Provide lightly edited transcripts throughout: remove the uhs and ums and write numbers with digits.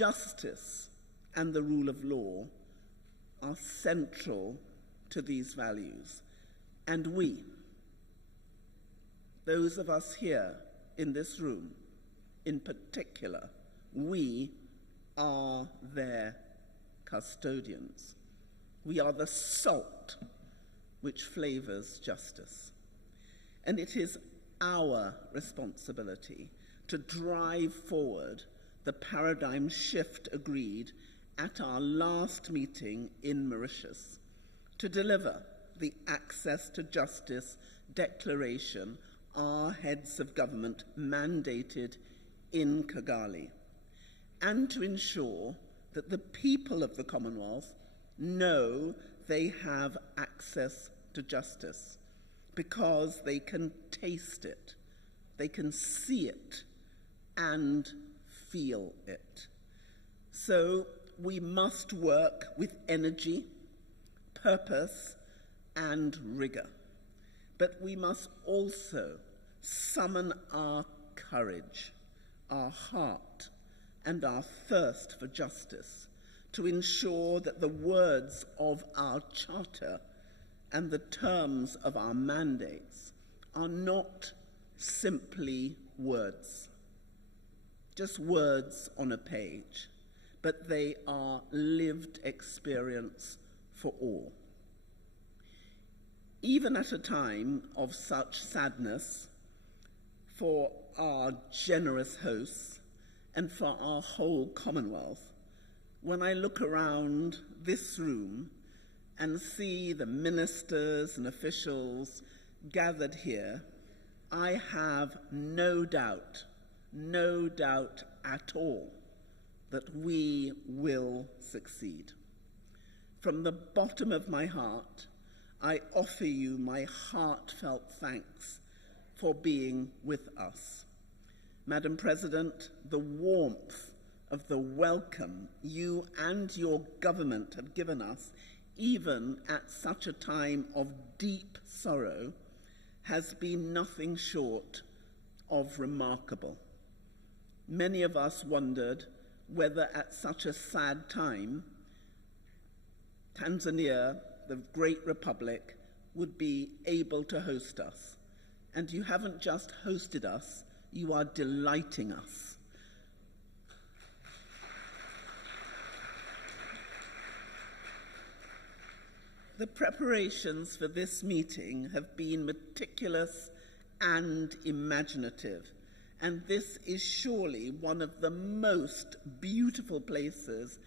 Justice and the rule of law are central to these values. And we, those of us here in this room in particular, we are their custodians. We are the salt which flavors justice. And it is our responsibility to drive forward the paradigm shift agreed at our last meeting in Mauritius, to deliver the Access to Justice Declaration our heads of government mandated in Kigali, and to ensure that the people of the Commonwealth know they have access to justice because they can taste it, they can see it, and feel it. So we must work with energy, purpose, and rigor. But we must also summon our courage, our heart, and our thirst for justice to ensure that the words of our charter and the terms of our mandates are not simply words, just words on a page, but they are lived experience for all. Even at a time of such sadness for our generous hosts and for our whole Commonwealth, when I look around this room and see the ministers and officials gathered here, I have no doubt at all that we will succeed. From the bottom of my heart, I offer you my heartfelt thanks for being with us. Madam President, the warmth of the welcome you and your government have given us, even at such a time of deep sorrow, has been nothing short of remarkable. Many of us wondered whether at such a sad time, Tanzania, the great republic, would be able to host us. And you haven't just hosted us, you are delighting us. The preparations for this meeting have been meticulous and imaginative, and this is surely one of the most beautiful places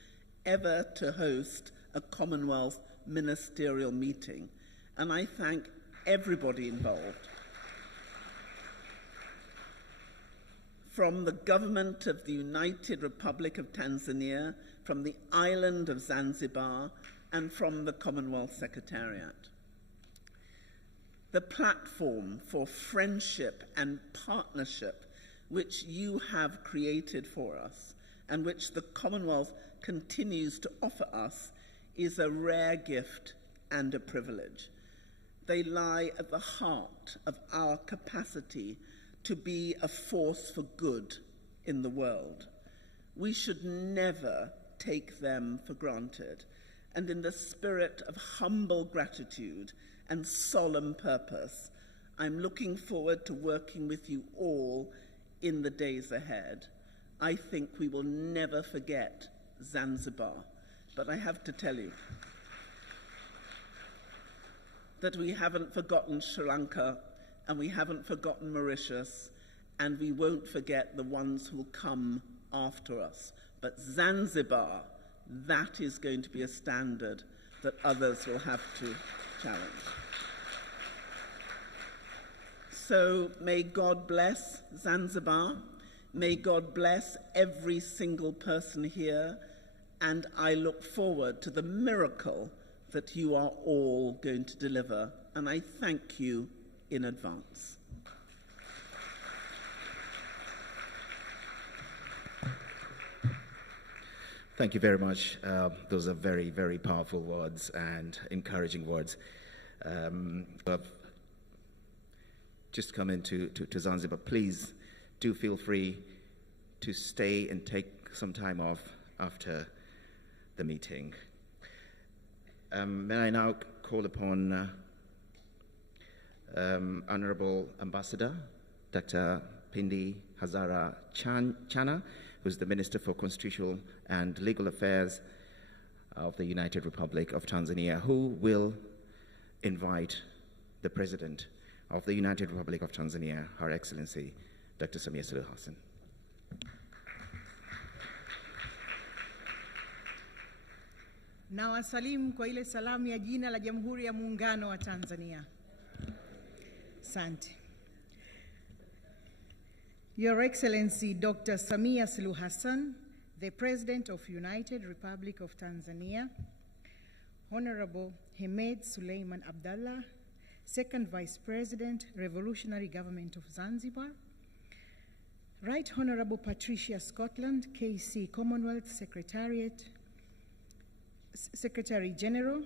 ever to host a Commonwealth ministerial meeting, and I thank everybody involved. From the government of the United Republic of Tanzania, from the island of Zanzibar, and from the Commonwealth Secretariat. The platform for friendship and partnership which you have created for us and which the Commonwealth continues to offer us is a rare gift and a privilege. They lie at the heart of our capacity to be a force for good in the world. We should never take them for granted. And in the spirit of humble gratitude and solemn purpose, I'm looking forward to working with you all in the days ahead. I think we will never forget Zanzibar, but I have to tell you that we haven't forgotten Sri Lanka, and we haven't forgotten Mauritius, and we won't forget the ones who will come after us. But Zanzibar, that is going to be a standard that others will have to challenge. So may God bless Zanzibar. May God bless every single person here. And I look forward to the miracle that you are all going to deliver. And I thank you in advance. Thank you very much. Those are very, very powerful words and encouraging words. I've just come into Zanzibar. Please do feel free to stay and take some time off after the meeting. May I now call upon Honorable Ambassador Dr. Pindi Hazara Chana, who's the Minister for Constitutional and Legal Affairs of the United Republic of Tanzania, who will invite the President of the United Republic of Tanzania, Her Excellency Dr. Samia Suluhu Hassan. Na wasalimu kwa ile salamu ya jina la Jamhuri ya Muungano wa Tanzania. Asante. Your Excellency Dr. Samia Suluhu Hassan, the President of United Republic of Tanzania, Honorable Hemed Suleiman Abdallah, Second Vice President, Revolutionary Government of Zanzibar, Right Honorable Patricia Scotland, KC Commonwealth Secretary General,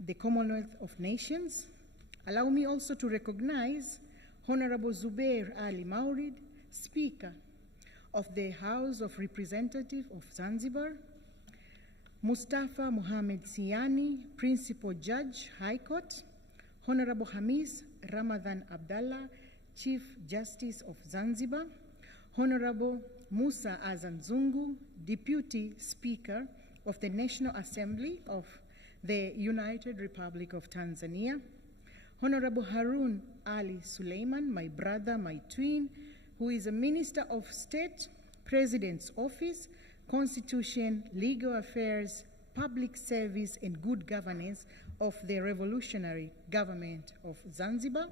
the Commonwealth of Nations. Allow me also to recognize Honorable Zubair Ali Maurid, Speaker of the House of Representatives of Zanzibar, Mustafa Mohamed Siani, Principal Judge, High Court, Honorable Hamis Ramadan Abdallah, Chief Justice of Zanzibar, Honorable Musa Azan Zungu, Deputy Speaker of the National Assembly of the United Republic of Tanzania, Honorable Harun Ali Suleiman, my brother, my twin, who is a Minister of State, President's Office, Constitution, Legal Affairs, Public Service and Good Governance of the Revolutionary Government of Zanzibar,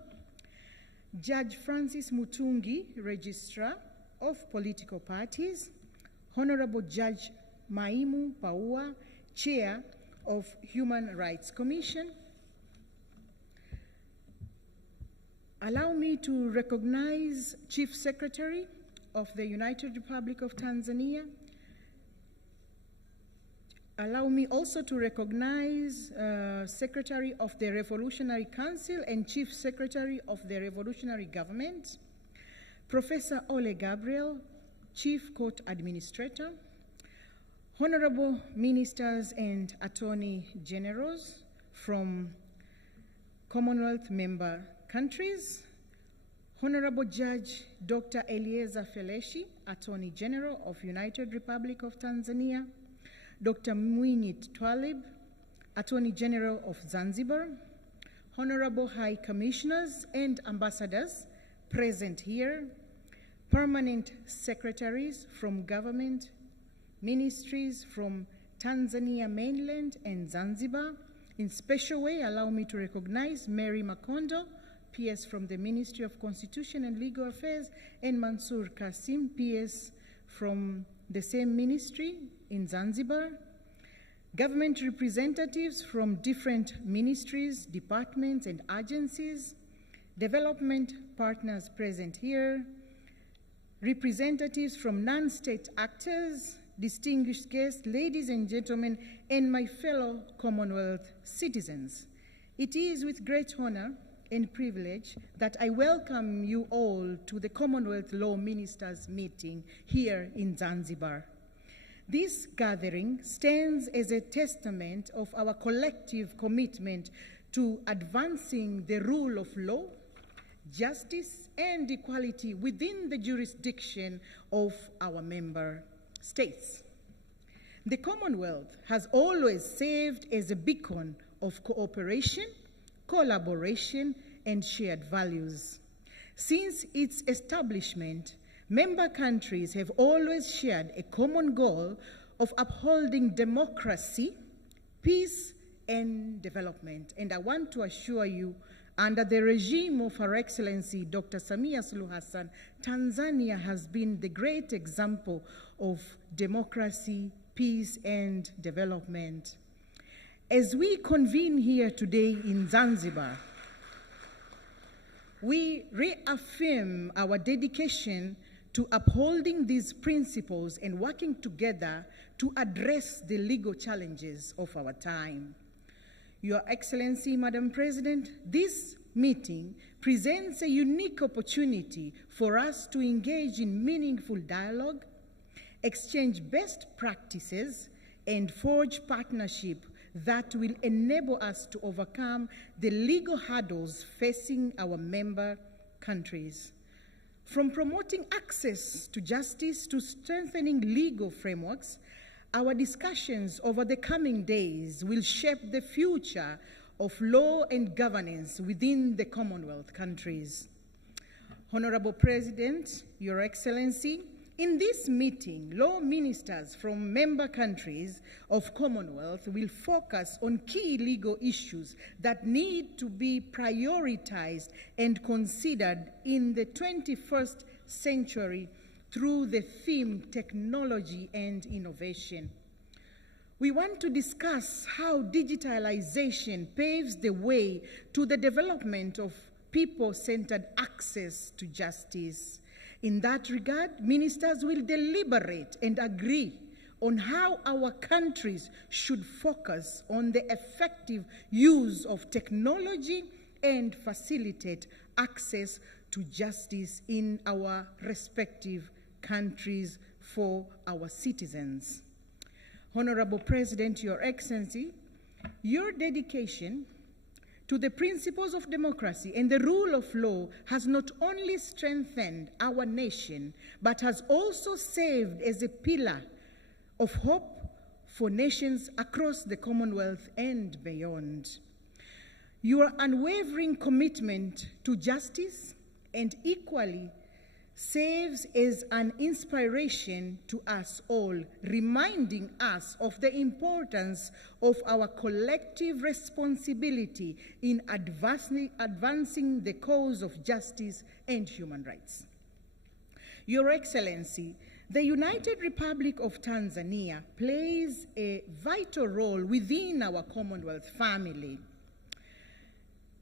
Judge Francis Mutungi, Registrar of Political Parties, Honorable Judge Maimu Paua, Chair of Human Rights Commission. Allow me to recognize Chief Secretary of the United Republic of Tanzania. Allow me also to recognize Secretary of the Revolutionary Council and Chief Secretary of the Revolutionary Government, Professor Ole Gabriel, Chief Court Administrator, Honorable Ministers and Attorney Generals from Commonwealth member countries, Honorable Judge Dr. Eliezer Feleshi, Attorney General of United Republic of Tanzania, Dr. Mwinyi Twalib, Attorney General of Zanzibar, Honorable High Commissioners and Ambassadors present here, Permanent Secretaries from government, ministries from Tanzania mainland and Zanzibar. In special way, allow me to recognize Mary Makondo, PS from the Ministry of Constitution and Legal Affairs, and Mansour Kasim, PS from the same ministry in Zanzibar. Government representatives from different ministries, departments, and agencies. Development partners present here. Representatives from non-state actors, distinguished guests, ladies and gentlemen, and my fellow Commonwealth citizens. It is with great honor and privilege that I welcome you all to the Commonwealth Law Ministers meeting here in Zanzibar. This gathering stands as a testament of our collective commitment to advancing the rule of law, justice, and equality within the jurisdiction of our member states. The Commonwealth has always served as a beacon of cooperation, collaboration, and shared values. Since its establishment, member countries have always shared a common goal of upholding democracy, peace, and development. And I want to assure you, under the regime of Her Excellency Dr. Samia Suluhu Hassan, Tanzania has been the great example of democracy, peace, and development. As we convene here today in Zanzibar, we reaffirm our dedication to upholding these principles and working together to address the legal challenges of our time. Your Excellency, Madam President, this meeting presents a unique opportunity for us to engage in meaningful dialogue exchange best practices, and forge partnership that will enable us to overcome the legal hurdles facing our member countries. From promoting access to justice to strengthening legal frameworks, our discussions over the coming days will shape the future of law and governance within the Commonwealth countries. Honorable President, Your Excellency, in this meeting, law ministers from member countries of Commonwealth will focus on key legal issues that need to be prioritized and considered in the 21st century through the theme Technology and Innovation. We want to discuss how digitalization paves the way to the development of people-centered access to justice. In that regard, ministers will deliberate and agree on how our countries should focus on the effective use of technology and facilitate access to justice in our respective countries for our citizens. Honorable President, Your Excellency, your dedication to the principles of democracy and the rule of law has not only strengthened our nation, but has also served as a pillar of hope for nations across the Commonwealth and beyond. Your unwavering commitment to justice and equally serves as an inspiration to us all, reminding us of the importance of our collective responsibility in advancing the cause of justice and human rights. Your Excellency, the United Republic of Tanzania plays a vital role within our Commonwealth family,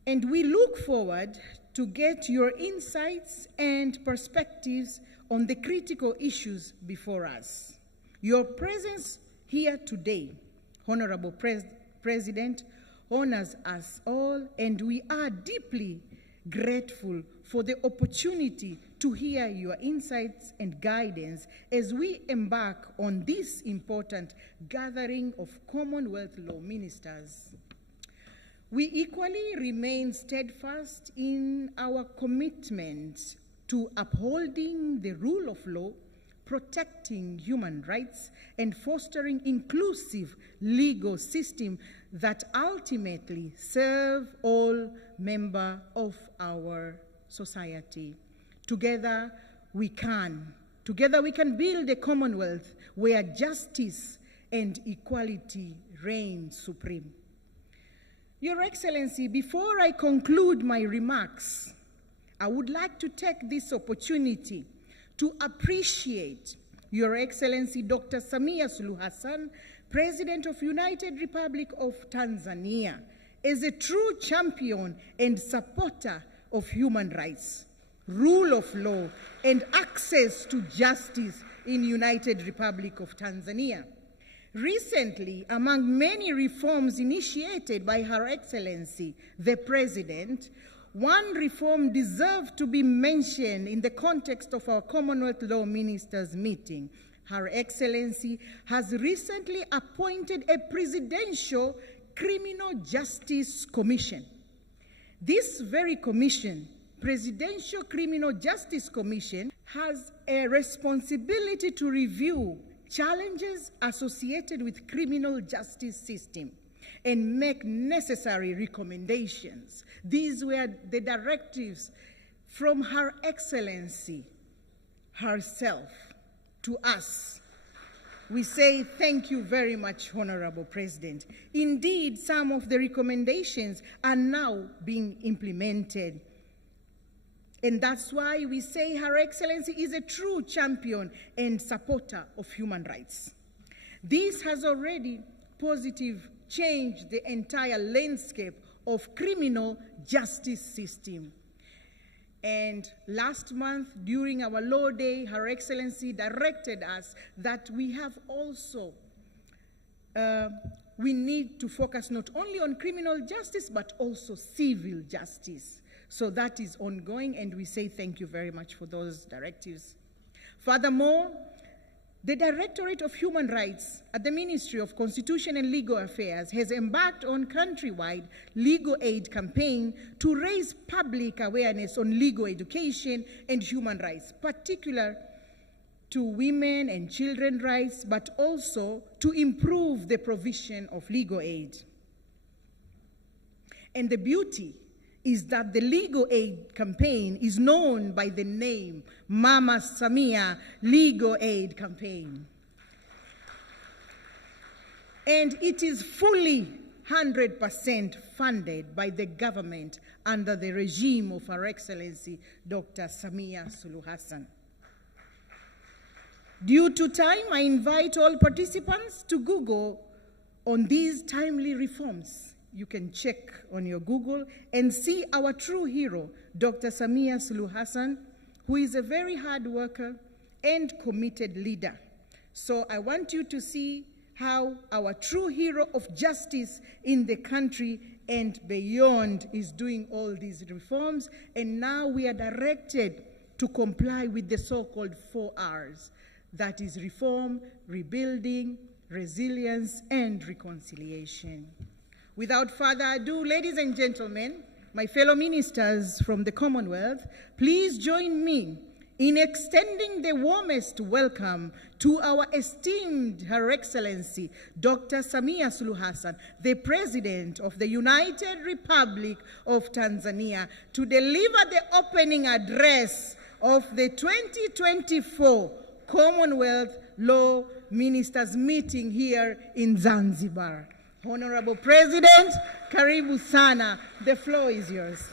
and we look forward to get your insights and perspectives on the critical issues before us. Your presence here today, Honorable President, honors us all, and we are deeply grateful for the opportunity to hear your insights and guidance as we embark on this important gathering of Commonwealth law ministers. We equally remain steadfast in our commitment to upholding the rule of law, protecting human rights, and fostering inclusive legal system that ultimately serve all members of our society. Together we can build a Commonwealth where justice and equality reign supreme. Your Excellency, before I conclude my remarks, I would like to take this opportunity to appreciate Your Excellency Dr. Samia Suluhu Hassan, President of United Republic of Tanzania, as a true champion and supporter of human rights, rule of law, and access to justice in United Republic of Tanzania. Recently, among many reforms initiated by Her Excellency, the President, one reform deserved to be mentioned in the context of our Commonwealth Law Ministers meeting. Her Excellency has recently appointed a Presidential Criminal Justice Commission. This very commission, Presidential Criminal Justice Commission, has a responsibility to review challenges associated with criminal justice system and make necessary recommendations. These were the directives from Her Excellency herself to us. We say thank you very much, Honorable President. Indeed, some of the recommendations are now being implemented. And that's why we say Her Excellency is a true champion and supporter of human rights. This has already positively changed the entire landscape of criminal justice system. And last month, during our Law Day, Her Excellency directed us that we have also, we need to focus not only on criminal justice, but also civil justice. So that is ongoing, and we say thank you very much for those directives. Furthermore, The Directorate of Human Rights at the Ministry of Constitution and Legal Affairs has embarked on countrywide legal aid campaign to raise public awareness on legal education and human rights, particularly to women and children's rights, but also to improve the provision of legal aid. And the beauty is that the legal aid campaign is known by the name Mama Samia Legal Aid Campaign. And it is fully 100% funded by the government under the regime of Her Excellency Dr. Samia Suluhu Hassan. Due to time, I invite all participants to Google on these timely reforms. You can check on your Google and see our true hero, Dr. Samia Suluhu Hassan, who is a very hard worker and committed leader. So I want you to see how our true hero of justice in the country and beyond is doing all these reforms. And now we are directed to comply with the so-called 4 Rs. That is reform, rebuilding, resilience, and reconciliation. Without further ado, ladies and gentlemen, my fellow ministers from the Commonwealth, please join me in extending the warmest welcome to our esteemed Her Excellency, Dr. Samia Suluhu Hassan, the President of the United Republic of Tanzania, to deliver the opening address of the 2024 Commonwealth Law Ministers meeting here in Zanzibar. Honorable President, karibu sana. The floor is yours.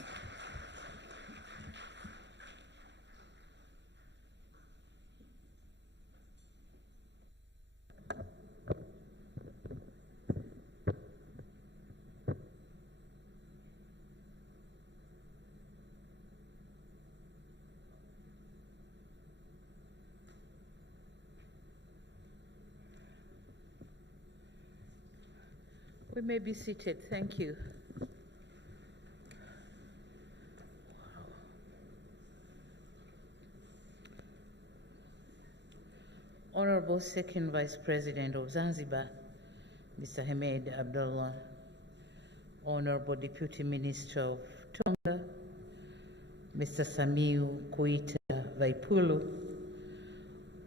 We may be seated. Thank you. Honorable Second Vice President of Zanzibar, Mr. Hamed Abdullah, Honorable Deputy Minister of Tonga, Mr. Samiu Kuita Vaipulu,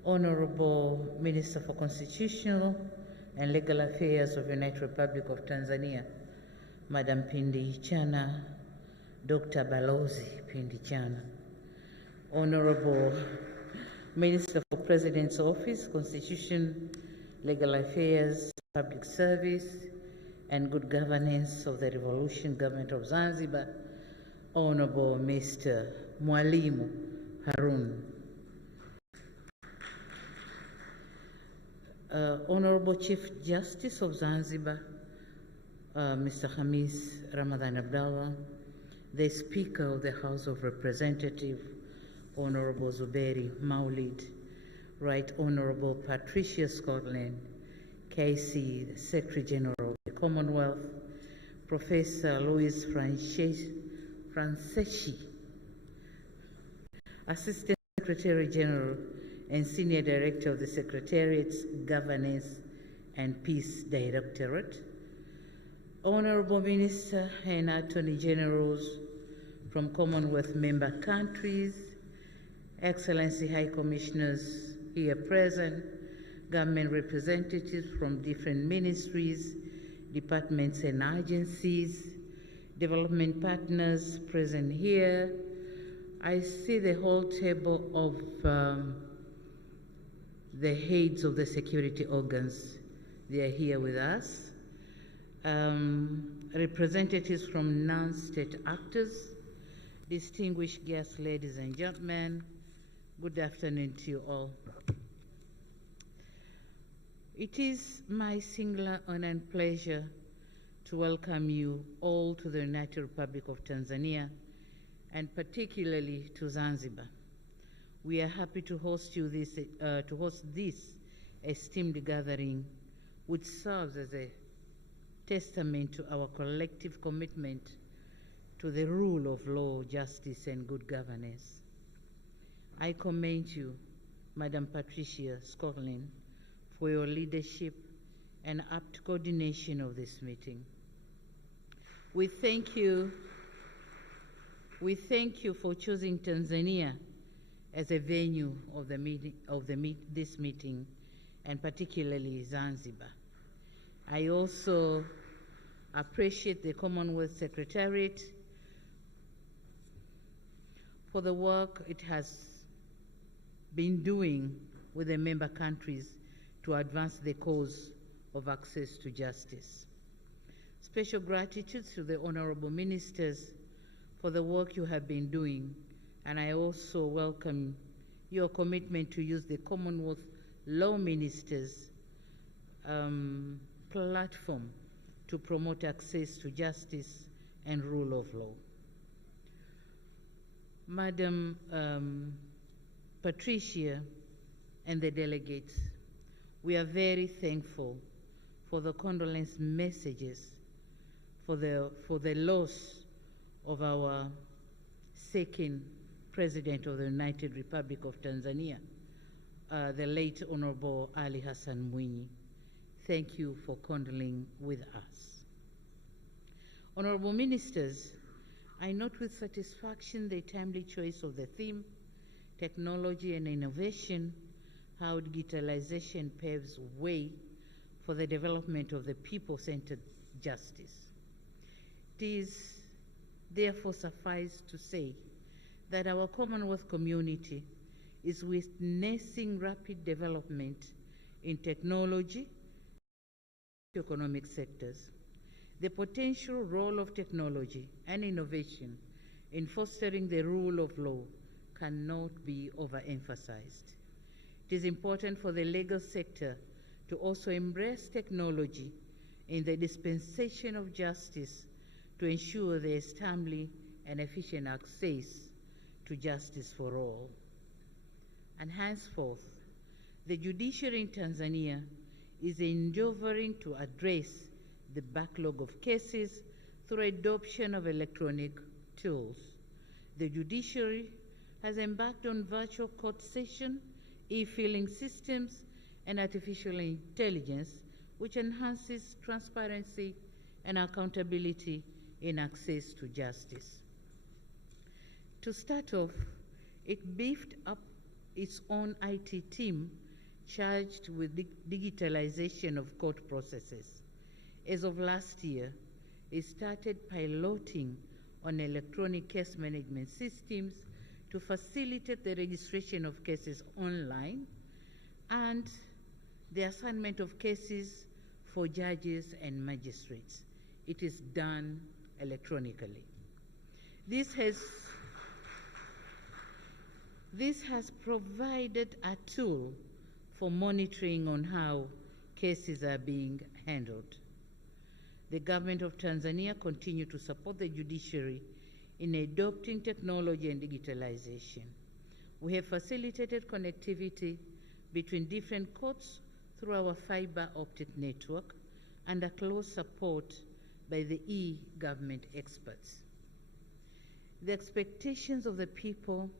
Honorable Minister for Constitutional and Legal Affairs of the United Republic of Tanzania, Madam Pindi Chana, Dr. Balozi Pindi Chana, Honorable Minister for President's Office, Constitution, Legal Affairs, Public Service, and Good Governance of the Revolution Government of Zanzibar, Honorable Mr. Mwalimu Harun, Honorable Chief Justice of Zanzibar, Mr. Hamis Ramadan Abdallah, the Speaker of the House of Representatives, Honorable Zuberi Maulid, Right Honorable Patricia Scotland, KC, the Secretary General of the Commonwealth, Professor Louis Franceschi, Assistant Secretary General and Senior Director of the Secretariat's Governance and Peace Directorate, Honorable Minister and Attorney Generals from Commonwealth member countries, Excellency High Commissioners here present, government representatives from different ministries, departments and agencies, development partners present here. I see the whole table of the heads of the security organs. They are here with us. Representatives from non-state actors, distinguished guests, ladies and gentlemen, good afternoon to you all. It is my singular honor and pleasure to welcome you all to the United Republic of Tanzania, and particularly to Zanzibar. We are happy to host this esteemed gathering, which serves as a testament to our collective commitment to the rule of law, justice, and good governance. I commend you Madam Patricia Scotland, for your leadership and apt coordination of this meeting. We thank you for choosing Tanzania as a venue of this meeting, and particularly Zanzibar. I also appreciate the Commonwealth Secretariat for the work it has been doing with the member countries to advance the cause of access to justice. Special gratitude to the honorable ministers for the work you have been doing, and I also welcome your commitment to use the Commonwealth Law Ministers' platform to promote access to justice and rule of law. Madam Patricia and the delegates, we are very thankful for the condolence messages for the loss of our second President of the United Republic of Tanzania, the late Honorable Ali Hassan Mwinyi. Thank you for condoling with us. Honorable Ministers, I note with satisfaction the timely choice of the theme, technology and innovation, how digitalization paves way for the development of the people-centered justice. It is therefore suffice to say that our Commonwealth community is witnessing rapid development in technology and economic sectors. The potential role of technology and innovation in fostering the rule of law cannot be overemphasized. It is important for the legal sector to also embrace technology in the dispensation of justice to ensure there is timely and efficient access to justice for all. And henceforth, the judiciary in Tanzania is endeavoring to address the backlog of cases through adoption of electronic tools. The judiciary has embarked on virtual court session, e-filing systems, and artificial intelligence, which enhances transparency and accountability in access to justice. To start off, it beefed up its own IT team charged with digitalization of court processes. As of last year, it started piloting on electronic case management systems to facilitate the registration of cases online and the assignment of cases for judges and magistrates. It is done electronically. This has provided a tool for monitoring on how cases are being handled. The government of Tanzania continues to support the judiciary in adopting technology and digitalization. We have facilitated connectivity between different courts through our fiber optic network under close support by the e-government experts. The expectations of the people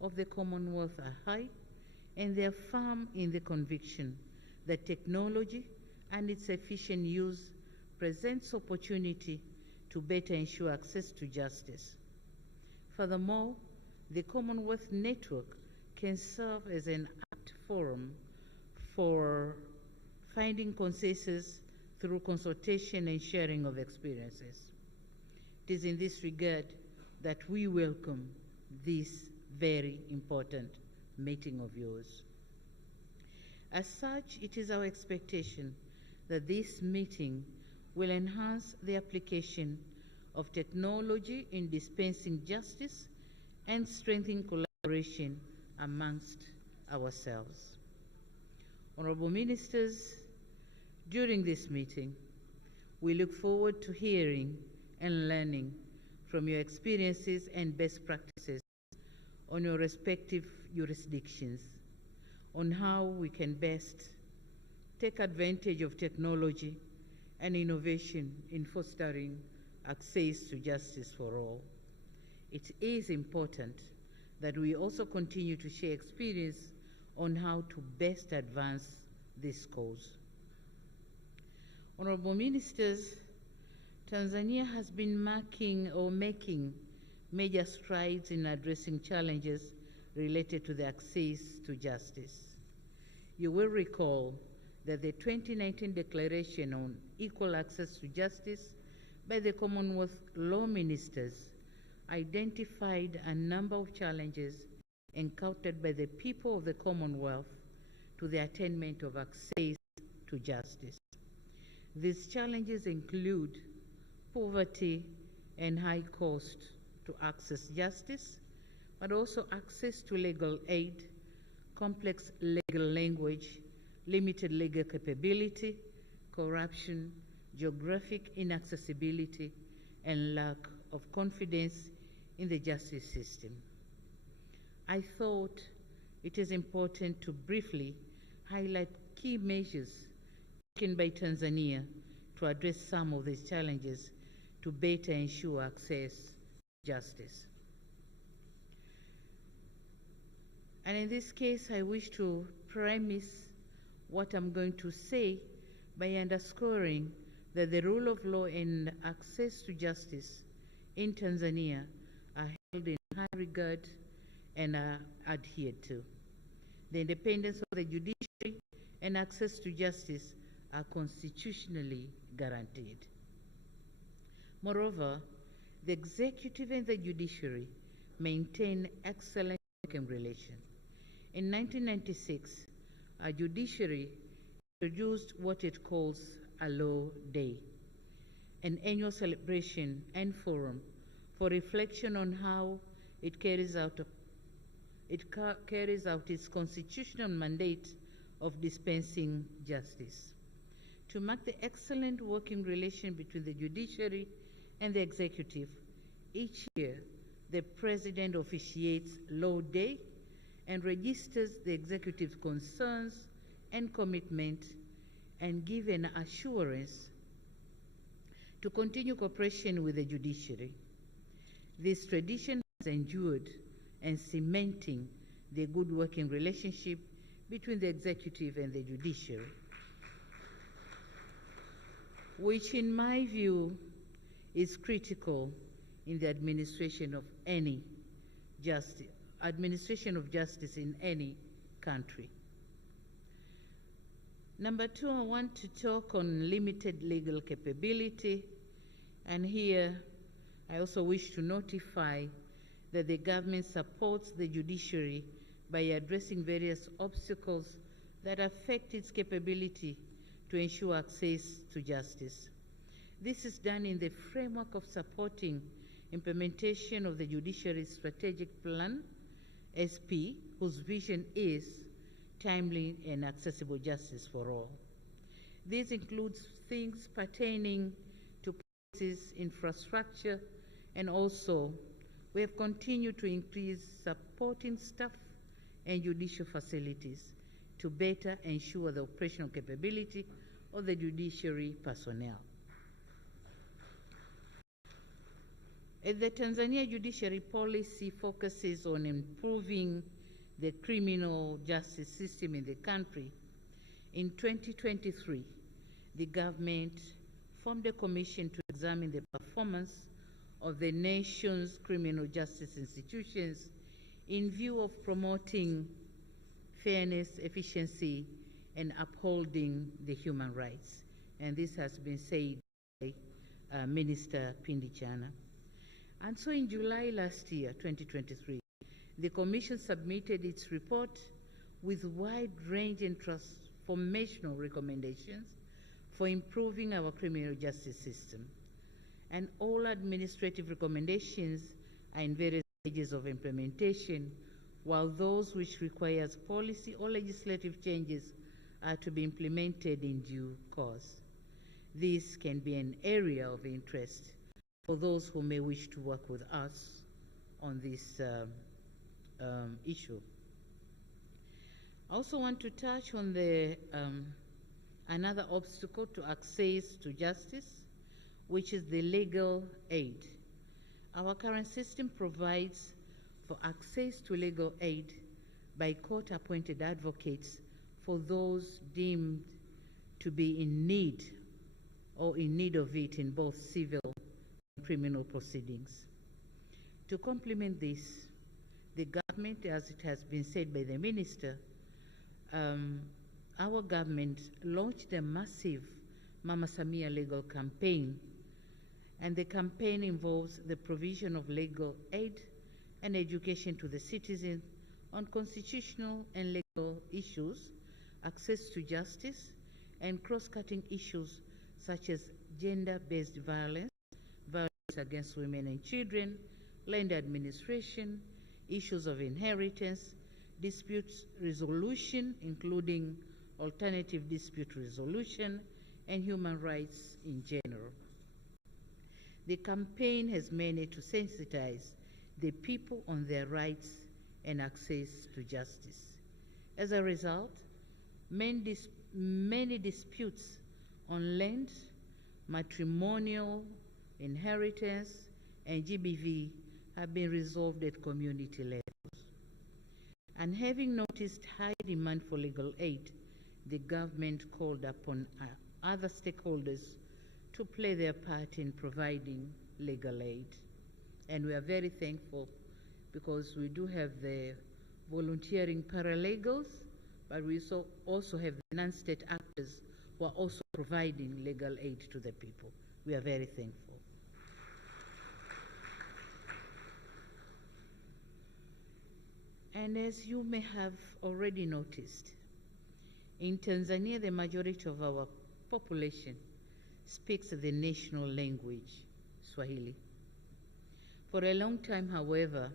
of the Commonwealth are high, and they are firm in the conviction that technology and its efficient use presents opportunity to better ensure access to justice. Furthermore, the Commonwealth Network can serve as an apt forum for finding consensus through consultation and sharing of experiences. It is in this regard that we welcome this very important meeting of yours. As such, it is our expectation that this meeting will enhance the application of technology in dispensing justice and strengthen collaboration amongst ourselves. Honorable Ministers, during this meeting, we look forward to hearing and learning from your experiences and best practices on your respective jurisdictions, on how we can best take advantage of technology and innovation in fostering access to justice for all. It is important that we also continue to share experience on how to best advance this cause. Honorable Ministers, Tanzania has been making major strides in addressing challenges related to the access to justice. You will recall that the 2019 Declaration on Equal Access to Justice by the Commonwealth Law Ministers identified a number of challenges encountered by the people of the Commonwealth to the attainment of access to justice. These challenges include poverty and high cost to access justice, but also access to legal aid, complex legal language, limited legal capability, corruption, geographic inaccessibility, and lack of confidence in the justice system. I thought it is important to briefly highlight key measures taken by Tanzania to address some of these challenges to better ensure access to justice. And in this case, I wish to premise what I'm going to say by underscoring that the rule of law and access to justice in Tanzania are held in high regard and are adhered to. The independence of the judiciary and access to justice are constitutionally guaranteed. Moreover, the executive and the judiciary maintain excellent working relations. In 1996, our judiciary introduced what it calls a Law Day, an annual celebration and forum for reflection on how it carries out its constitutional mandate of dispensing justice. To mark the excellent working relation between the judiciary and the executive, each year the President officiates Law Day and registers the executive's concerns and commitment and give an assurance to continue cooperation with the judiciary. This tradition has endured and cementing the good working relationship between the executive and the judiciary, which in my view is critical in the administration of justice in any country. Number two, I want to talk on limited legal capability, and here I also wish to notify that the government supports the judiciary by addressing various obstacles that affect its capability to ensure access to justice. This is done in the framework of supporting implementation of the Judiciary Strategic Plan, SP, whose vision is timely and accessible justice for all. This includes things pertaining to policies, infrastructure, and also we have continued to increase supporting staff and judicial facilities to better ensure the operational capability of the judiciary personnel. The Tanzania judiciary policy focuses on improving the criminal justice system in the country. In 2023, the government formed a commission to examine the performance of the nation's criminal justice institutions in view of promoting fairness, efficiency, and upholding the human rights. And this has been said by Minister Pindi Chana. And so in July last year, 2023, the Commission submitted its report with wide-ranging transformational recommendations for improving our criminal justice system. And all administrative recommendations are in various stages of implementation, while those which requires policy or legislative changes are to be implemented in due course. This can be an area of interest for those who may wish to work with us on this issue. I also want to touch on the another obstacle to access to justice, which is the legal aid. Our current system provides for access to legal aid by court-appointed advocates for those deemed to be in need or in need of it in both civil and criminal proceedings. To complement this, the government, as it has been said by the minister, our government launched a massive Mama Samia legal campaign, and the campaign involves the provision of legal aid and education to the citizens on constitutional and legal issues, access to justice, and cross-cutting issues such as gender-based violence, violence against women and children, land administration, issues of inheritance, dispute resolution, including alternative dispute resolution, and human rights in general. The campaign has managed to sensitize the people on their rights and access to justice. As a result, many disputes on land, matrimonial, inheritance, and GBV have been resolved at community levels. And having noticed high demand for legal aid, the government called upon other stakeholders to play their part in providing legal aid. And we are very thankful because we do have the volunteering paralegals, but we also have the non-state actors who are also providing legal aid to the people. We are very thankful. And as you may have already noticed, in Tanzania, the majority of our population speaks the national language, Swahili. For a long time, however,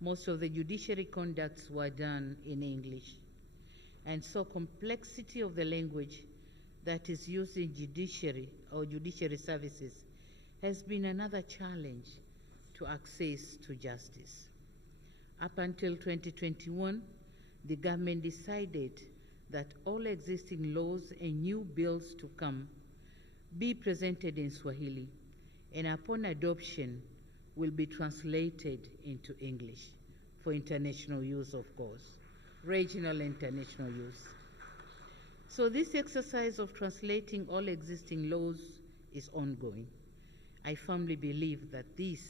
most of the judiciary conducts were done in English. And so complexity of the language that is used in judiciary or judiciary services has been another challenge to access to justice. Up until 2021, the government decided that all existing laws and new bills to come be presented in Swahili, and upon adoption will be translated into English for international use, of course, regional and international use. So this exercise of translating all existing laws is ongoing. I firmly believe that this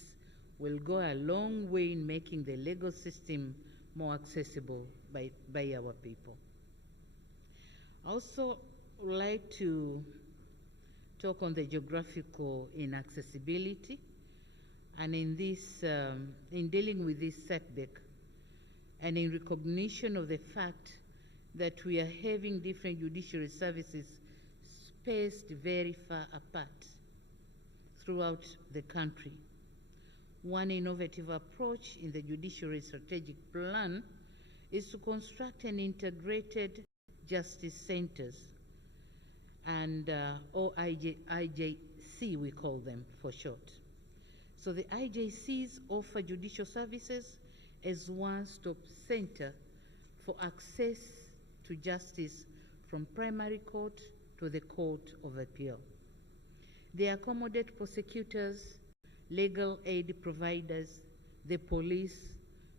will go a long way in making the legal system more accessible by our people. I also would like to talk on the geographical inaccessibility, and in dealing with this setback, and in recognition of the fact that we are having different judiciary services spaced very far apart throughout the country. One innovative approach in the Judiciary Strategic Plan is to construct an integrated justice centers, and or IJC we call them for short. So the IJCs offer judicial services as one-stop center for access to justice from primary court to the Court of Appeal. They accommodate prosecutors, legal aid providers, the police,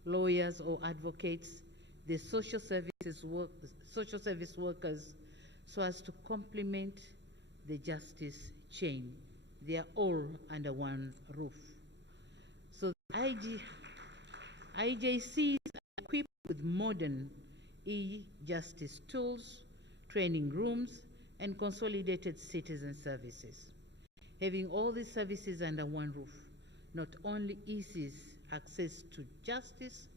lawyers or advocates, the social service workers, so as to complement the justice chain. They are all under one roof. So IJCs are equipped with modern e-justice tools, training rooms, and consolidated citizen services. Having all these services under one roof not only eases access to justice,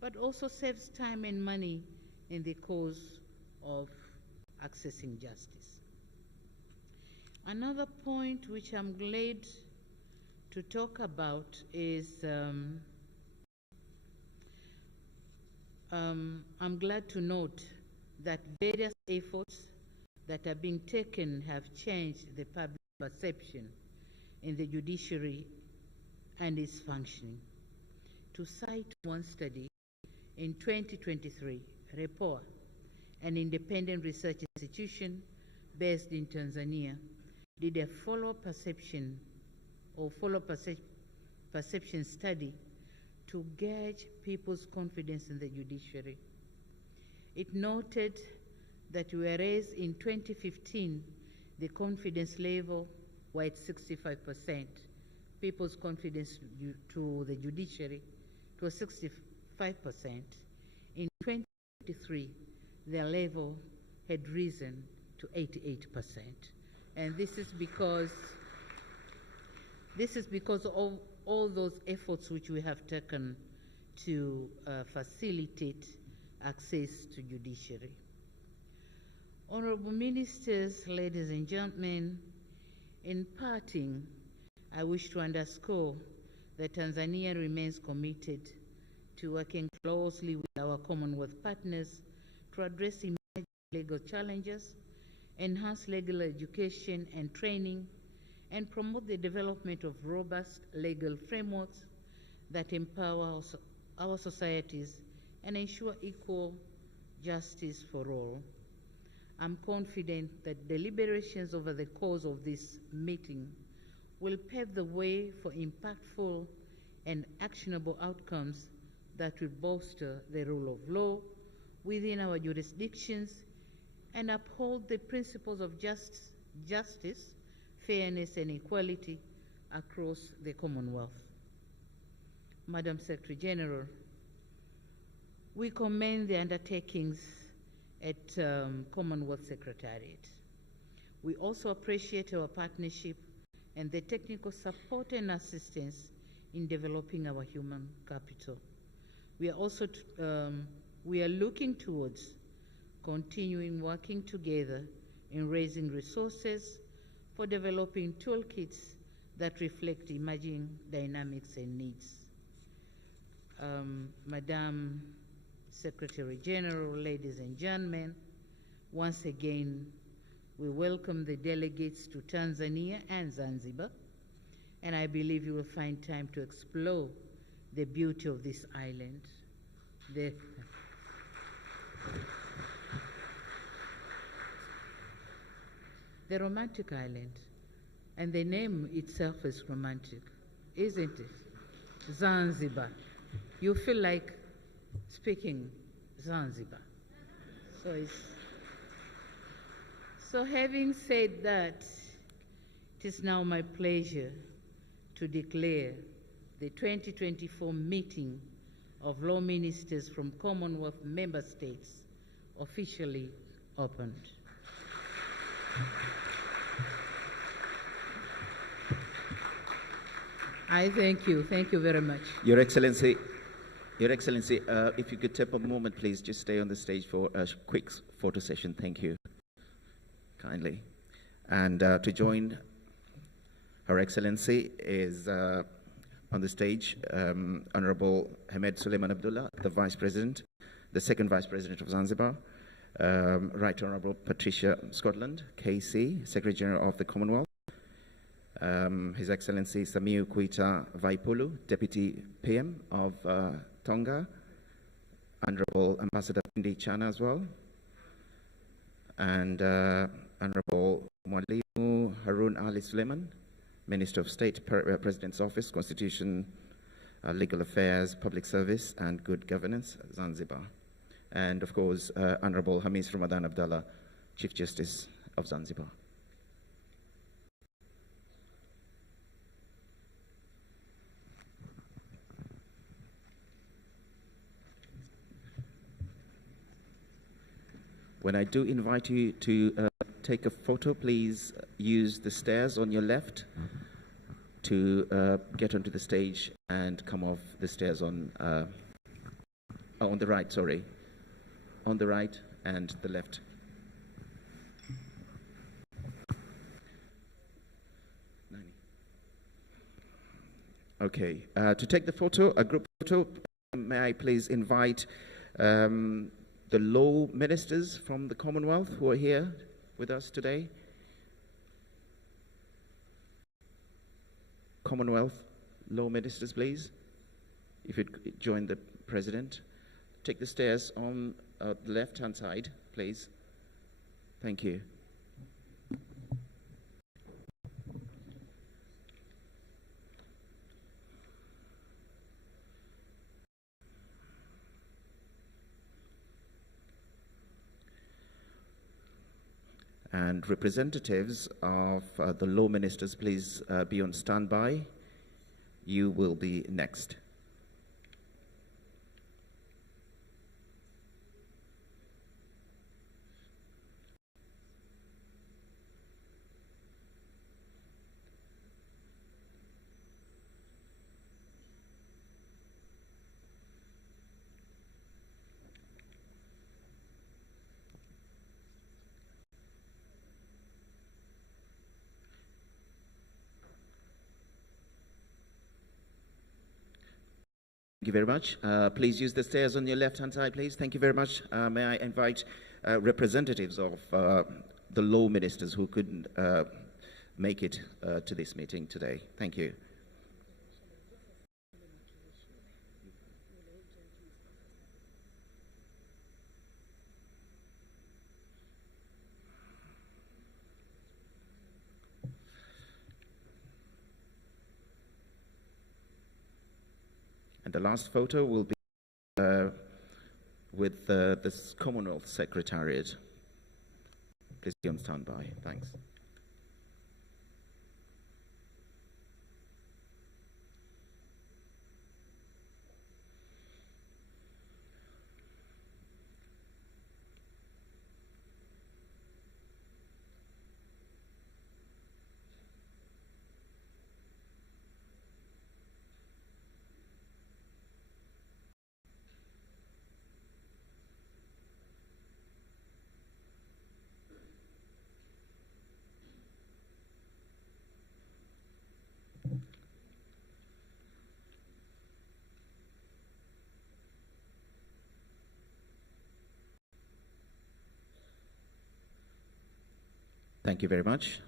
but also saves time and money in the cause of accessing justice. Another point which I'm glad to talk about is I'm glad to note that various efforts that are being taken have changed the public perception in the judiciary and its functioning. To cite one study, in 2023, REPOA, an independent research institution based in Tanzania, did a follow-up perception study to gauge people's confidence in the judiciary. It noted that whereas in 2015, the confidence level were at 65%, people's confidence to the judiciary, it was 65%. In 2023, their level had risen to 88%. And this is because of all those efforts which we have taken to facilitate access to judiciary. Honorable Ministers, ladies and gentlemen, in parting, I wish to underscore that Tanzania remains committed to working closely with our Commonwealth partners to address emerging legal challenges, enhance legal education and training, and promote the development of robust legal frameworks that empower our societies and ensure equal justice for all. I'm confident that deliberations over the course of this meeting will pave the way for impactful and actionable outcomes that will bolster the rule of law within our jurisdictions and uphold the principles of justice, fairness, and equality across the Commonwealth. Madam Secretary General, we commend the undertakings at Commonwealth Secretariat. We also appreciate our partnership and the technical support and assistance in developing our human capital. We are also we are looking towards continuing working together in raising resources for developing toolkits that reflect emerging dynamics and needs. Madam Secretary General, ladies and gentlemen, once again, we welcome the delegates to Tanzania and Zanzibar, and I believe you will find time to explore the beauty of this island. The romantic island, and the name itself is romantic, isn't it? Zanzibar. You feel like speaking Zanzibar. So having said that, it is now my pleasure to declare the 2024 meeting of law ministers from Commonwealth member states officially opened. I thank you. Thank you very much. Your Excellency, if you could take a moment, please, just stay on the stage for a quick photo session. Thank you, kindly. And to join Her Excellency is on the stage, Honorable Hamed Suleiman Abdullah, the Vice President, the second Vice President of Zanzibar, Right Honorable Patricia Scotland, KC, Secretary General of the Commonwealth, His Excellency Samia Kuita Vaipulu, Deputy PM of Tonga, Honorable Ambassador Pindi Chana as well, and Honorable Mwalimu Harun Ali Suleiman, Minister of State, President's Office, Constitution, Legal Affairs, Public Service, and Good Governance, Zanzibar. And of course, Honorable Hamis Ramadan Abdallah, Chief Justice of Zanzibar. When I do invite you to take a photo, please use the stairs on your left to get onto the stage and come off the stairs on the right, sorry. On the right and the left. Okay, to take the photo, a group photo, may I please invite the law ministers from the Commonwealth who are here with us today. Commonwealth law ministers, please, if you'd join the President. Take the stairs on the left-hand side, please. Thank you. And representatives of the law ministers, please be on standby. You will be next. Thank you very much. Please use the stairs on your left-hand side, please. Thank you very much. May I invite representatives of the law ministers who couldn't make it to this meeting today. Thank you. And the last photo will be with this Commonwealth Secretariat. Please be on standby. Thanks. Thank you very much.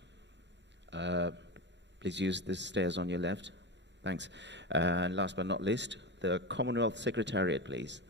Please use the stairs on your left. Thanks. And last but not least, the Commonwealth Secretariat, please.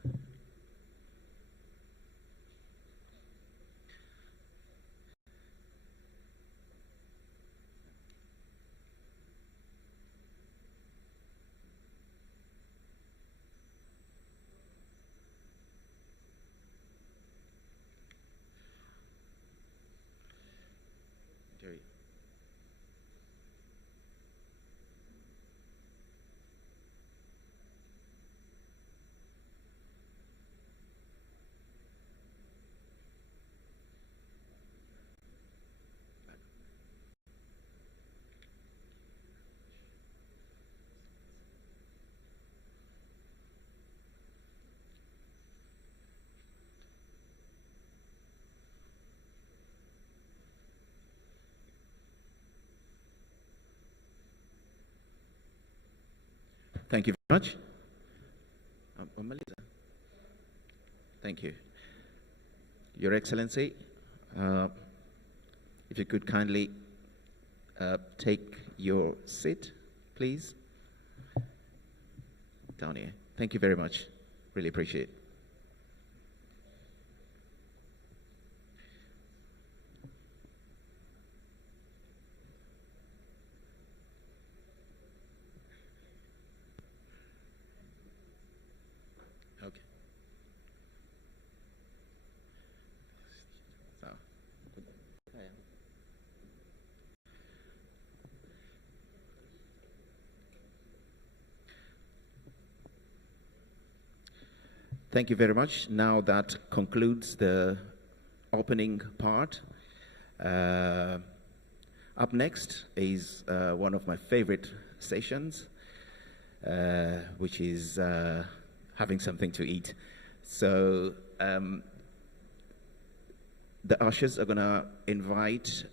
Thank you very much. Thank you. Your Excellency, if you could kindly take your seat, please. Down here. Thank you very much. Really appreciate it. Okay. So, thank you very much. Now that concludes the opening part. Up next is one of my favorite sessions, which is having something to eat. So the ushers are going to invite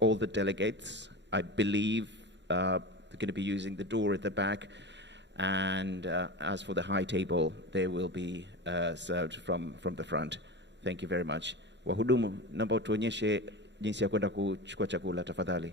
all the delegates. I believe they're going to be using the door at the back. And as for the high table, they will be served from the front. Thank you very much. Wahudumu, naomba utuonyeshe jinsi ya kwenda kuchukua chakula tafadhali.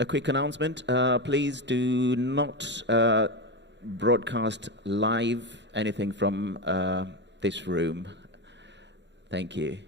a quick announcement. Please do not broadcast live anything from this room. Thank you.